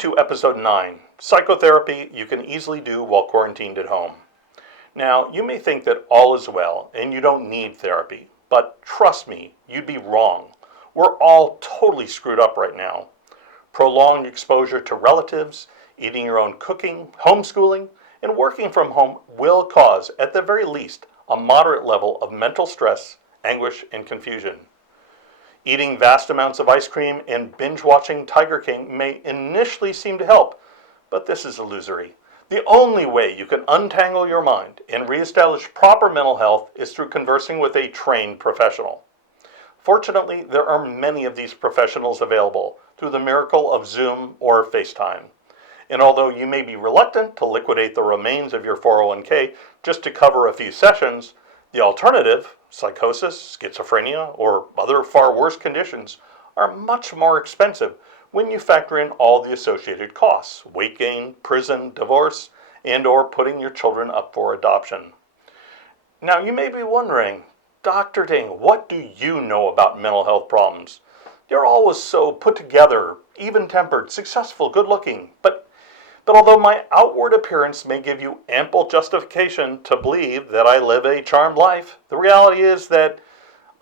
to episode 9, Psychotherapy You Can Easily Do While Quarantined at Home. Now, you may think that all is well and you don't need therapy, but trust me, you'd be wrong. We're all totally screwed up right now. Prolonged exposure to relatives, eating your own cooking, homeschooling, and working from home will cause, at the very least, a moderate level of mental stress, anguish, and confusion. Eating vast amounts of ice cream and binge-watching Tiger King may initially seem to help, but this is illusory. The only way you can untangle your mind and reestablish proper mental health is through conversing with a trained professional. Fortunately, there are many of these professionals available through the miracle of Zoom or FaceTime. And although you may be reluctant to liquidate the remains of your 401k just to cover a few sessions, the alternative, psychosis, schizophrenia, or other far worse conditions, are much more expensive when you factor in all the associated costs, weight gain, prison, divorce, and or putting your children up for adoption. Now you may be wondering, Dr. Ding, what do you know about mental health problems? You're always so put together, even-tempered, successful, good-looking, but although my outward appearance may give you ample justification to believe that I live a charmed life, the reality is that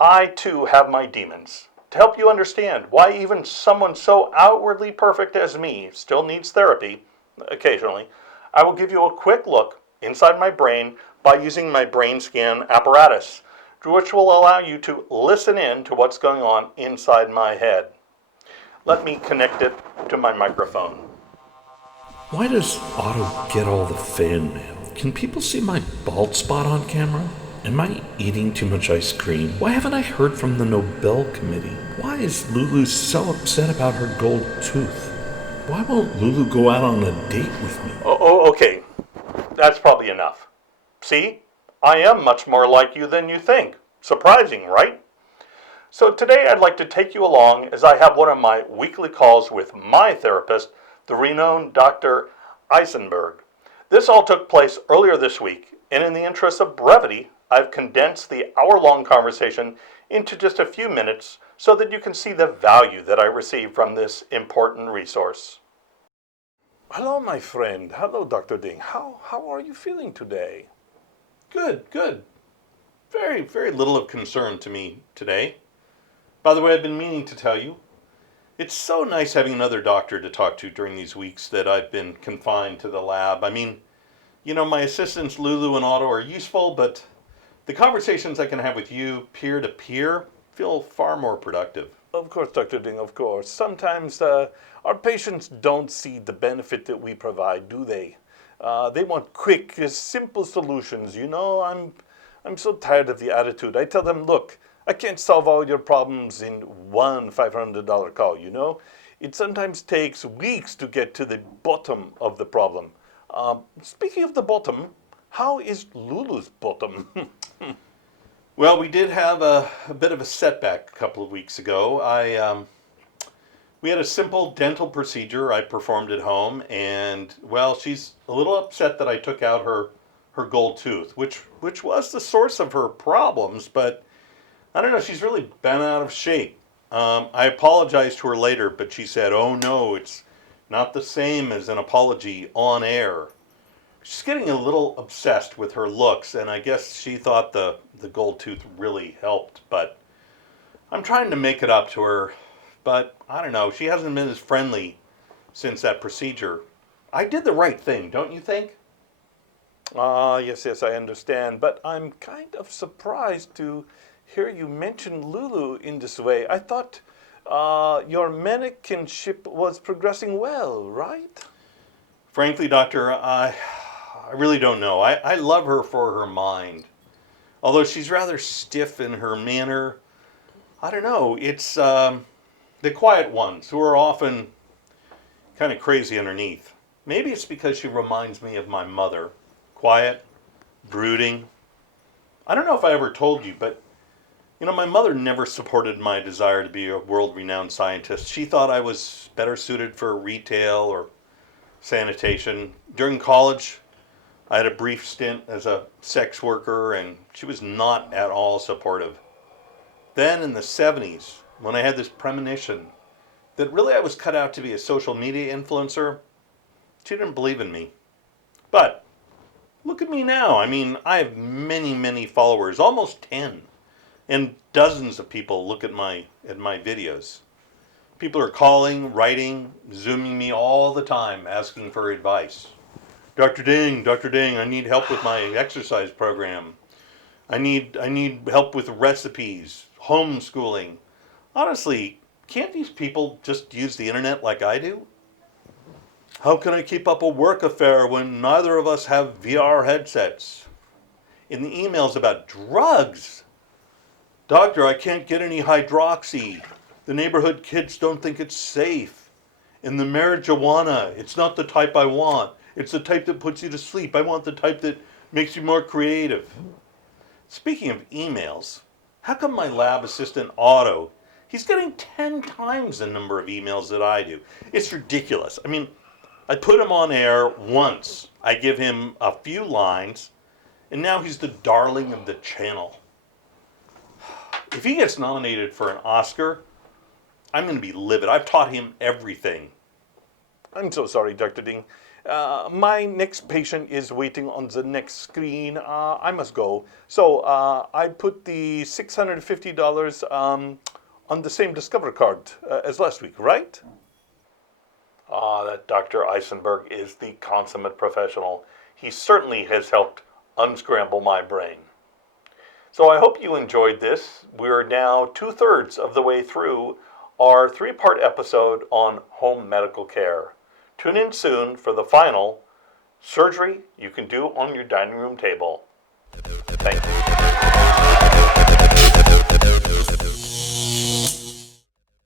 I too have my demons. To help you understand why even someone so outwardly perfect as me still needs therapy, occasionally, I will give you a quick look inside my brain by using my brain scan apparatus, which will allow you to listen in to what's going on inside my head. Let me connect it to my microphone. Why does Otto get all the fan mail? Can people see my bald spot on camera? Am I eating too much ice cream? Why haven't I heard from the Nobel Committee? Why is Lulu so upset about her gold tooth? Why won't Lulu go out on a date with me? Okay. That's probably enough. See? I am much more like you than you think. Surprising, right? So today I'd like to take you along as I have one of my weekly calls with my therapist, the renowned Dr. Eisenberg. This all took place earlier this week, and in the interest of brevity, I've condensed the hour-long conversation into just a few minutes so that you can see the value that I receive from this important resource. Hello, my friend. Hello, Dr. Ding. How are you feeling today? Good. Very, very little of concern to me today. By the way, I've been meaning to tell you, it's so nice having another doctor to talk to during these weeks that I've been confined to the lab. I mean, my assistants Lulu and Otto are useful, but the conversations I can have with you peer-to-peer feel far more productive. Of course, Dr. Ding, of course. Sometimes our patients don't see the benefit that we provide, do they? They want quick, simple solutions. I'm so tired of the attitude. I tell them, look, I can't solve all your problems in one $500 call, It sometimes takes weeks to get to the bottom of the problem. Speaking of the bottom, how is Lulu's bottom? Well, we did have a bit of a setback a couple of weeks ago. We had a simple dental procedure I performed at home, and, well, she's a little upset that I took out her gold tooth, which was the source of her problems, but I don't know, she's really bent out of shape. I apologized to her later, but she said, oh no, it's not the same as an apology on air. She's getting a little obsessed with her looks, and I guess she thought the gold tooth really helped, but I'm trying to make it up to her, but I don't know, she hasn't been as friendly since that procedure. I did the right thing, don't you think? Yes, I understand, but I'm kind of surprised to hear you mention Lulu in this way. I thought your mannequinship was progressing well, right? Frankly, Doctor, I really don't know. I love her for her mind. Although she's rather stiff in her manner, I don't know. It's the quiet ones who are often kind of crazy underneath. Maybe it's because she reminds me of my mother. Quiet, brooding. I don't know if I ever told you, but my mother never supported my desire to be a world-renowned scientist. She thought I was better suited for retail or sanitation. During college, I had a brief stint as a sex worker, and she was not at all supportive. Then in the 70s, when I had this premonition that really I was cut out to be a social media influencer. She didn't believe in me. But look at me now. I mean, I have many, many followers, almost 10. And dozens of people look at my videos. People are calling, writing, Zooming me all the time, asking for advice. Dr. Ding, I need help with my exercise program. I need help with recipes, homeschooling. Honestly, can't these people just use the internet like I do? How can I keep up a work affair when neither of us have VR headsets? In the emails about drugs, doctor, I can't get any hydroxy. The neighborhood kids don't think it's safe. In the marijuana, it's not the type I want. It's the type that puts you to sleep. I want the type that makes you more creative. Speaking of emails, how come my lab assistant Otto, he's getting 10 times the number of emails that I do? It's ridiculous. I mean, I put him on air once. I give him a few lines, and now he's the darling of the channel. If he gets nominated for an Oscar, I'm going to be livid. I've taught him everything. I'm so sorry, Dr. Ding. My next patient is waiting on the next screen. I must go. So I put the $650 on the same Discover card as last week, right? That Dr. Eisenberg is the consummate professional. He certainly has helped unscramble my brain. So I hope you enjoyed this. We're now 2/3 of the way through our 3-part episode on home medical care. Tune in soon for the final surgery you can do on your dining room table. Thank you.